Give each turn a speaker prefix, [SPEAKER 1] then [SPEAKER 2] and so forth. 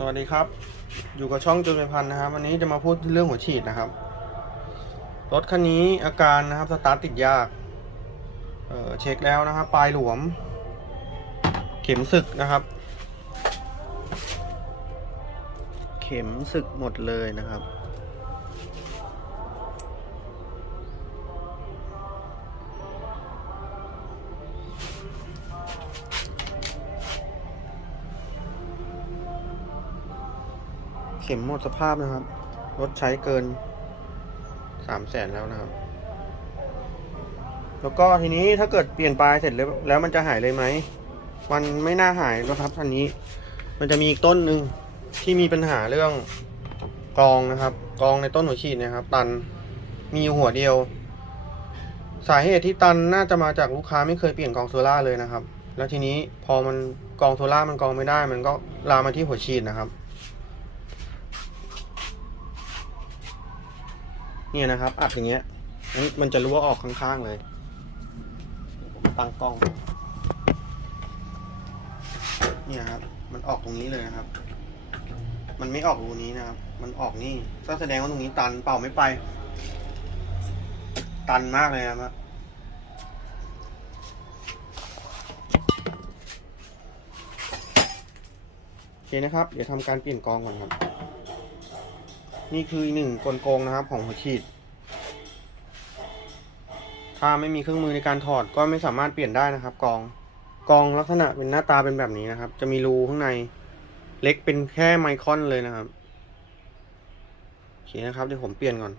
[SPEAKER 1] สวัสดีครับ อยู่กับช่องจุลเป็นพันนะครับ วันนี้จะมาพูดเรื่องหัวฉีดนะครับ รถคันนี้อาการนะครับสตาร์ทติดยากเเช็คแล้วนะครับ ปลายหลวม เข็มสึกนะครับ เข็มสึกหมดเลยนะครับ ข็มหมดสภาพนะครับ รถใช้เกินสามแสนแล้วนะครับ แล้วก็ทีนี้ถ้าเกิดเปลี่ยนปลายเสร็จแล้วแล้วมันจะหายเลยไหม มันไม่น่าหายนะครับทันนี้ มันจะมีอีกต้นหนึ่งที่มีปัญหาเรื่องกรองนะครับกรองในต้นหัวฉีดนะครับ ตันมีหัวเดียว สาเหตุที่ตันน่าจะมาจากลูกค้าไม่เคยเปลี่ยนกรองโซล่าเลยนะครับ แล้วทีนี้พอมันกรองโซล่ามันกรองไม่ได้ มันก็ลามมาที่หัวฉีดนะครับ เนี่ยนะครับ อัดอย่างเงี้ยอันนี้มันจะรั่วออกข้างๆเลย ผมตั้งกล้อง เนี่ยครับ มันออกตรงนี้เลยนะครับ มันไม่ออกรูนี้นะครับ มันออกนี่ก็แสดงว่าตรงนี้ตันเป่าไม่ไป ตันมากเลยนะครับโอเคนะครับ เดี๋ยวทำการเปลี่ยนกองก่อนครับ นี่คืออีกหนึ่งกลโกงนะครับของหัวฉีด ถ้าไม่มีเครื่องมือในการถอดก็ไม่สามารถเปลี่ยนได้นะครับ กองกองลักษณะเป็นหน้าตาเป็นแบบนี้นะครับ จะมีรูข้างในเล็กเป็นแค่ไมครอนเลยนะครับโอเคนะครับเดี๋ยวผมเปลี่ยนก่อน